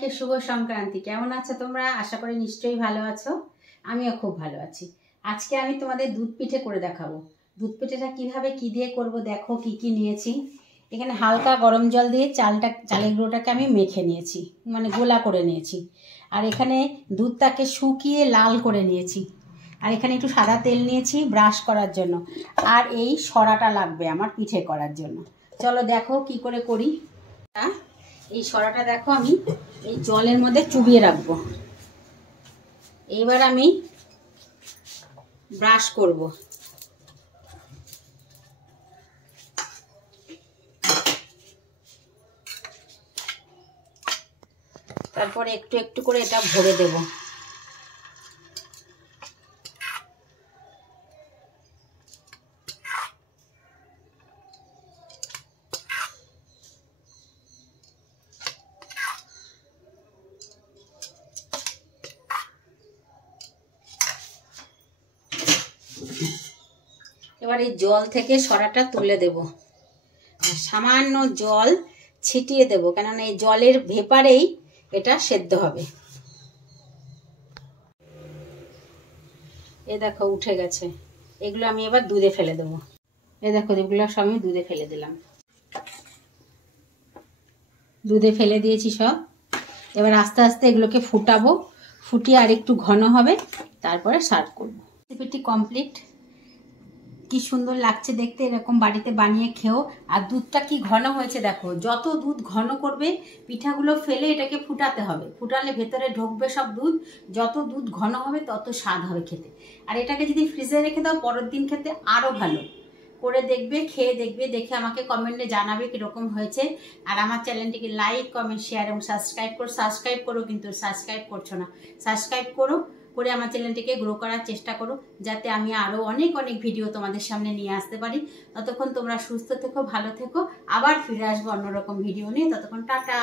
সবাইকে শুভ সংক্রান্তি। কেমন আছো তোমরা? আশা করি নিশ্চয়ই ভালো আছো। আমিও খুব ভালো আছি। আজকে আমি তোমাদের দুধ পিঠে করে দেখাবো। দুধ পিঠেটা কিভাবে কি দিয়ে করব দেখো। কি কি নিয়েছি এখানে, হালকা গরম জল দিয়ে চালের গুঁড়োটাকে আমি মেখে নিয়েছি, মানে গোলা করে নিয়েছি। আর এখানে দুধটাকে শুকিয়ে লাল করে নিয়েছি। আর এখানে একটু সাদা তেল নিয়েছি ব্রাশ করার জন্য। আর এই সরাটা লাগবে আমার পিঠে করার জন্য। চলো দেখো কি করে করি। এই সরাটা দেখো আমি এই জলের মধ্যে চুবিয়ে রাখবো। এবার আমি ব্রাশ করব। তারপরে একটু একটু করে এটা ভরে দেব। এবার এই জল থেকে সরাটা তুলে দেব। আর সামান্য জল ছিটিয়ে দেব, কেননা এই জলের ভেপারেই এটা সেদ্ধ হবে। এ দেখো উঠে গেছে। এগুলো আমি এবার দুধে ফেলে দেবো। এ দেখো এগুলো সব আমি দুধে ফেলে দিলাম। দুধে ফেলে দিয়েছি সব। এবার আস্তে আস্তে এগুলোকে ফুটাবো। ফুটিয়ে আর একটু ঘন হবে, তারপরে সার্ভ করবো। রেসিপিটি কমপ্লিট। কি সুন্দর লাগছে দেখতে, এরকম বাড়িতে বানিয়ে খেও। আর দুধটা কি ঘন হয়েছে দেখো। যত দুধ ঘন করবে পিঠাগুলো ফেলে এটাকে ফুটাতে হবে। ফুটালে ভেতরে ঢুকবে সব দুধ। যত দুধ ঘন হবে তত স্বাদ হবে খেতে। আর এটাকে যদি ফ্রিজে রেখে দাও পরের দিন খেতে আরো ভালো। করে দেখবে, খেয়ে দেখবে, দেখে আমাকে কমেন্টে জানাবে কিরকম হয়েছে। আর আমার চ্যানেলটিকে লাইক, কমেন্ট, শেয়ার এবং সাবস্ক্রাইব করো। কিন্তু সাবস্ক্রাইব করছো না, সাবস্ক্রাইব করো। করে আমার চ্যানেলটিকে গ্রো করার চেষ্টা করো, যাতে আমি আরো অনেক অনেক ভিডিও তোমাদের সামনে নিয়ে আসতে পারি। ততক্ষণ তোমরা সুস্থ থেকো, ভালো থেকো। আবার ফিরে আসবো অন্যরকম ভিডিও নিয়ে। ততক্ষণ টাটা।